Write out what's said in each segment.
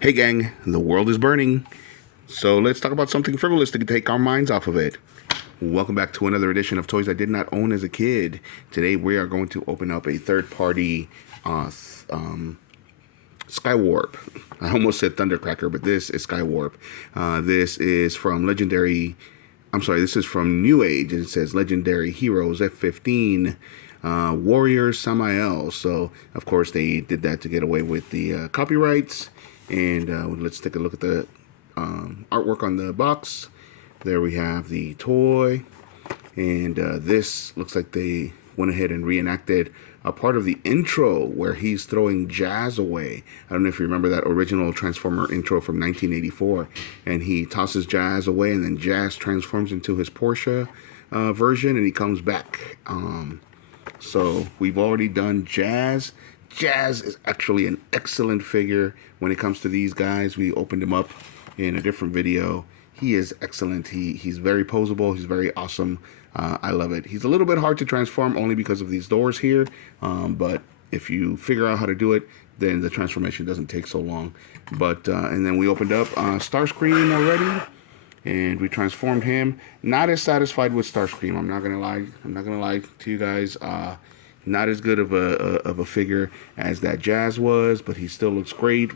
Hey gang, the world is burning. So let's talk about something frivolous to take our minds off of it. Welcome back to another edition of Toys I Did Not Own as a Kid. Today we are going to open up a third-party Skywarp. I almost said Thundercracker, but this is Skywarp. This is from this is from New Age. It says Legendary Heroes F-15 Warriors Samael. So, of course, they did that to get away with the copyrights. And let's take a look at the artwork on the box. There we have the toy. And this looks like they went ahead and reenacted a part of the intro where he's throwing Jazz away. I don't know if you remember that original Transformer intro from 1984. And he tosses Jazz away, and then Jazz transforms into his Porsche version, and he comes back. So we've already done Jazz. Jazz is actually an excellent figure when it comes to these guys. We opened him up in a different video. He is excellent. He's very posable. He's very awesome. I love it. He's a little bit hard to transform only because of these doors here. But if you figure out how to do it, then the transformation doesn't take so long. But and then we opened up Starscream already, and we transformed him. Not as satisfied with Starscream. I'm not gonna lie. I'm not gonna lie to you guys. Not as good of a figure as that Jazz was, but he still looks great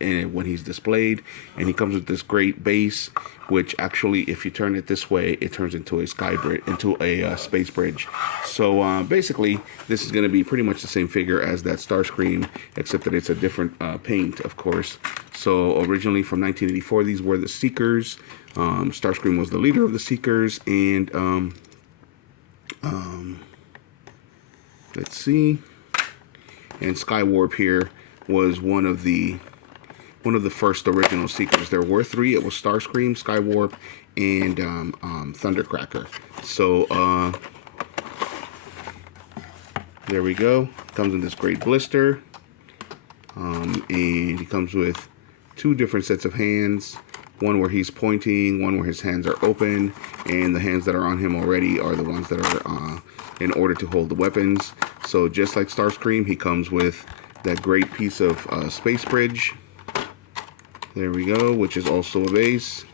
and when he's displayed. And he comes with this great base, which actually, if you turn it this way, it turns into a space bridge. So basically, this is going to be pretty much the same figure as that Starscream, except that it's a different paint, of course. So originally from 1984, these were the Seekers. Starscream was the leader of the Seekers, and let's see. And Skywarp here was one of the first original Seekers. There were three. It was Starscream, Skywarp, and Thundercracker. So there we go. Comes in this great blister, and he comes with two different sets of hands. One where he's pointing, one where his hands are open, and the hands that are on him already are the ones that are in order to hold the weapons. So just like Starscream, he comes with that great piece of space bridge. There we go, which is also a base,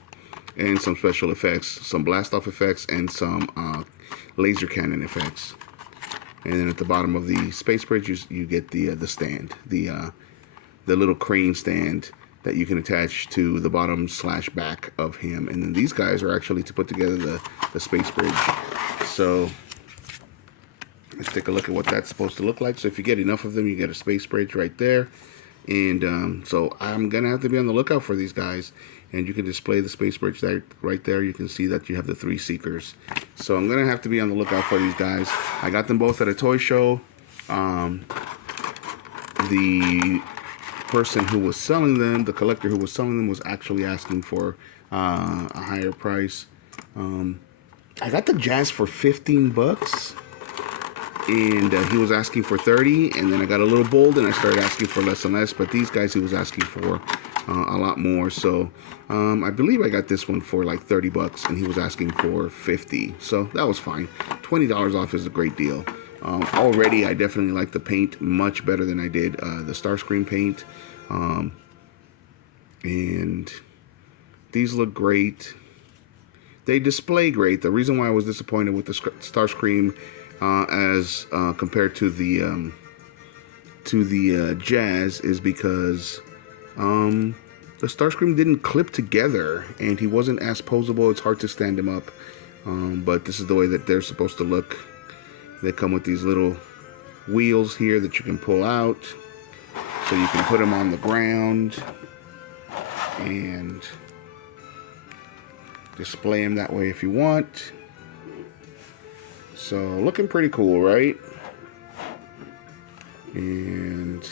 and some special effects, some blast off effects, and some laser cannon effects. And then at the bottom of the space bridge, you get the stand, the little crane stand that you can attach to the bottom / back of him. And then these guys are actually to put together the space bridge. So let's take a look at what that's supposed to look like. So if you get enough of them, you get a space bridge right there. And so I'm going to have to be on the lookout for these guys. And you can display the space bridge there, right there. You can see that you have the three Seekers. So I'm going to have to be on the lookout for these guys. I got them both at a toy show. The person who was selling them, the collector who was selling them, was actually asking for a higher price. I got the Jazz for 15 bucks. And he was asking for 30, and then I got a little bold and I started asking for less and less. But these guys he was asking for a lot more. So I believe I got this one for like 30 bucks, and he was asking for 50. So that was fine. $20 off is a great deal. Already I definitely like the paint much better than I did the Starscream paint. And these look great. They display great. The reason why I was disappointed with the Starscream as compared to the Jazz is because the Starscream didn't clip together, and he wasn't as posable. It's hard to stand him up, but this is the way that they're supposed to look. They come with these little wheels here that you can pull out, so you can put them on the ground and display them that way if you want. So looking pretty cool, right? And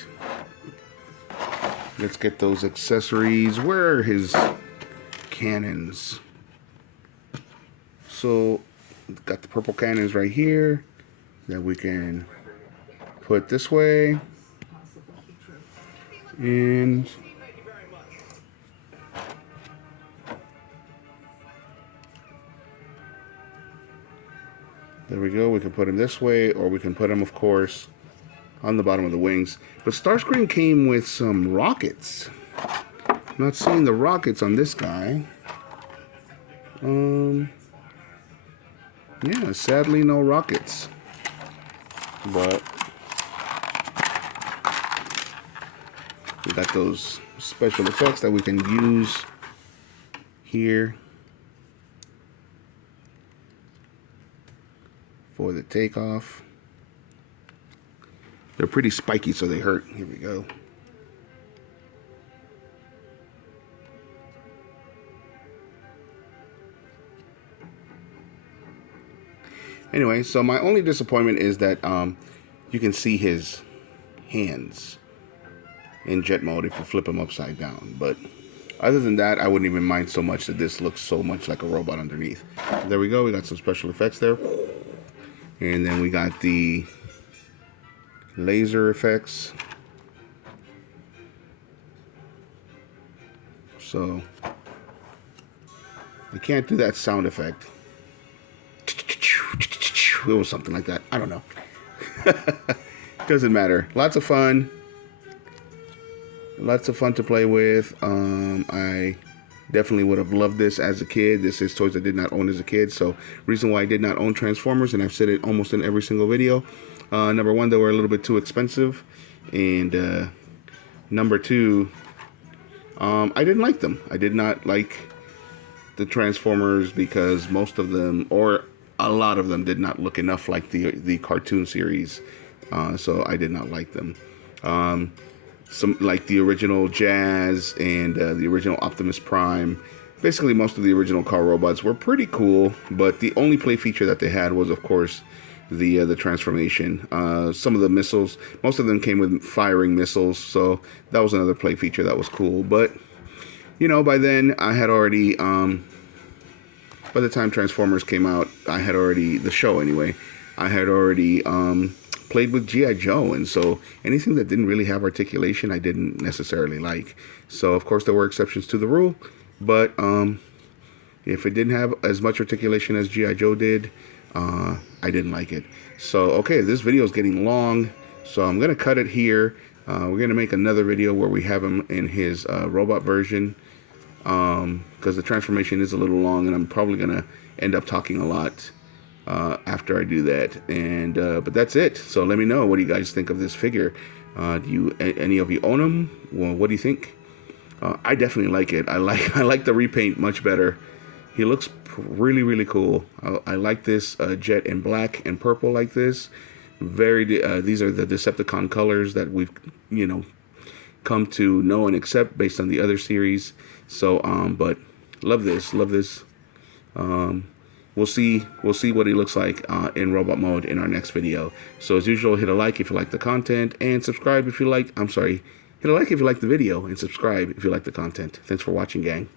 let's get those accessories. Where are his cannons? So got the purple cannons right here that we can put this way. And there we go. We can put them this way, or we can put them, of course, on the bottom of the wings. But Starscream came with some rockets. not seeing the rockets on this guy. Yeah, sadly no rockets. But we got those special effects that we can use here for the takeoff. They're pretty spiky, so they hurt. Here we go. Anyway, so my only disappointment is that you can see his hands in jet mode if you flip him upside down. But other than that, I wouldn't even mind so much that this looks so much like a robot underneath. There we go. We got some special effects there. And then we got the laser effects. So we can't do that sound effect. It was something like that. I don't know. Doesn't matter. Lots of fun. Lots of fun to play with. I definitely would have loved this as a kid. This is toys I did not own as a kid. So reason why I did not own Transformers, and I've said it almost in every single video. Number one, they were a little bit too expensive. And number two, I didn't like them. I did not like the Transformers because most of them, or a lot of them, did not look enough like the cartoon series, so I did not like them. Some like the original Jazz and the original Optimus Prime. Basically, most of the original car robots were pretty cool, but the only play feature that they had was, of course, the transformation. Some of the missiles, most of them came with firing missiles, so that was another play feature that was cool. But you know, by then I had already. By the time Transformers came out, I had already, the show anyway, I had already played with G.I. Joe, and so anything that didn't really have articulation, I didn't necessarily like. So, of course, there were exceptions to the rule, but if it didn't have as much articulation as G.I. Joe did, I didn't like it. So, okay, this video is getting long, so I'm going to cut it here. We're going to make another video where we have him in his robot version. Because the transformation is a little long, and I'm probably gonna end up talking a lot after I do that. And but that's it. So let me know, what do you guys think of this figure? Do any of you own him? Well, what do you think? I definitely like it. I like the repaint much better. He looks really cool. I like this jet in black and purple like this. These are the Decepticon colors that we've come to know and accept based on the other series. So but love this. We'll see what he looks like in robot mode in our next video. So as usual, hit a like if you like the content, and subscribe if you like. Hit a like if you like the video, and subscribe if you like the content. Thanks for watching, gang.